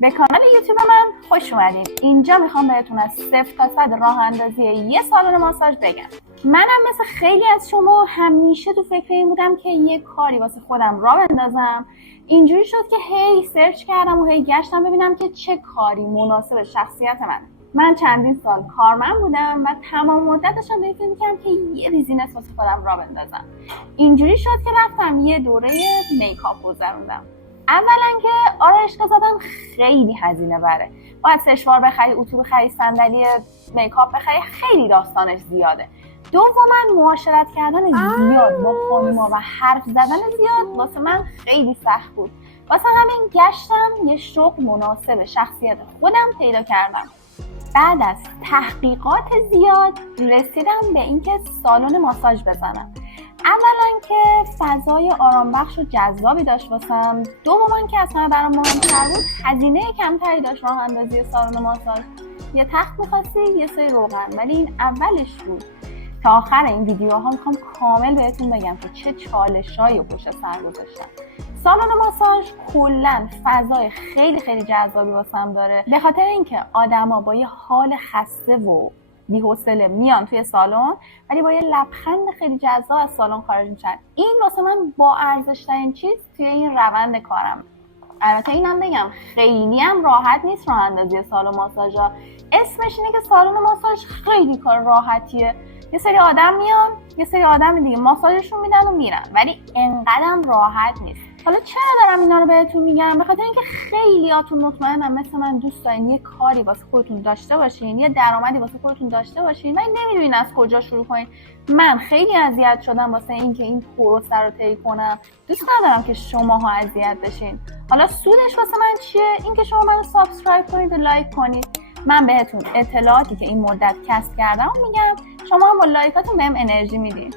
به کانال یوتیوب من خوش اومدید. اینجا میخوام بهتون از 0 تا 100 راه اندازی یه سالن ماساژ بگم. منم مثل خیلی از شما همیشه تو فکر این بودم که یه کاری واسه خودم راه بندازم. اینجوری شد که هی سرچ کردم و هی گشتم ببینم که چه کاری مناسب شخصیت منه. من چندین سال کارمند بودم و تمام مدتش هم فکر می‌کردم که یه بیزینس واسه خودم راه بندازم. اینجوری شد که رفتم یه دوره میکاپ گذروندم. اولا که آرایشگاه زدن خیلی هزینه بره. باید سشوار بخری، اتو بخری، صندلی میکاپ بخری، خیلی داستانش زیاده. دوما معاشرت کردن زیاد با خانوما و حرف زدن زیاد واسه من خیلی سخت بود. واسه همین گشتم یه شغل مناسب شخصیت خودم پیدا کردم. بعد از تحقیقات زیاد رسیدم به اینکه سالن ماساژ بزنم. اولا که فضای آرامبخش و جذابی داشت واسم. دوما که اصلا برام مهمتر بود هزینه کمتری داشت راه اندازی سالن ماساژ. یه تخت می‌خواستی، یه سری روغن، ولی این اولش بود. تا آخر این ویدیوها میخوام کامل بهتون بگم که چه چالشایی پشت سر گذاشتم. سالن ماساژ کلا فضای خیلی جذابی واسم داره، به خاطر اینکه آدما با یه حال خسته و بی‌حوصله میان توی سالن ولی با یه لبخند خیلی جذاب از سالن خارج میشن. این واسه من با ارزش ترین چیز توی این روند کارم. البته اینم بگم خیلی هم راحت نیست راه اندازی سالن ماساژ. اسمش اینه که سالن ماساژ خیلی کار راحتیه. یه سری آدم میان، یه سری آدم دیگه ماساژشون میدن و میرن، ولی انقدرم راحت نیست. حالا چرا دارم اینا رو بهتون میگم؟ به خاطر اینکه خیلیاتون مطمئنم مثل من دوست دارین یه کاری واسه خودتون داشته باشین، یه درآمدی واسه خودتون داشته باشین، ولی نمیدونین از کجا شروع کنین. من خیلی اذیت شدم واسه اینکه این پروسه رو طی کنم. دوست ندارم که شماها اذیت بشین. حالا سودش واسه من چیه؟ اینکه شما منو سابسکرایب کنید و لایک کنید. من بهتون اطلاعاتی که این مدت کسب کردم میگم، شما هم با لایکاتون بهم انرژی میدین.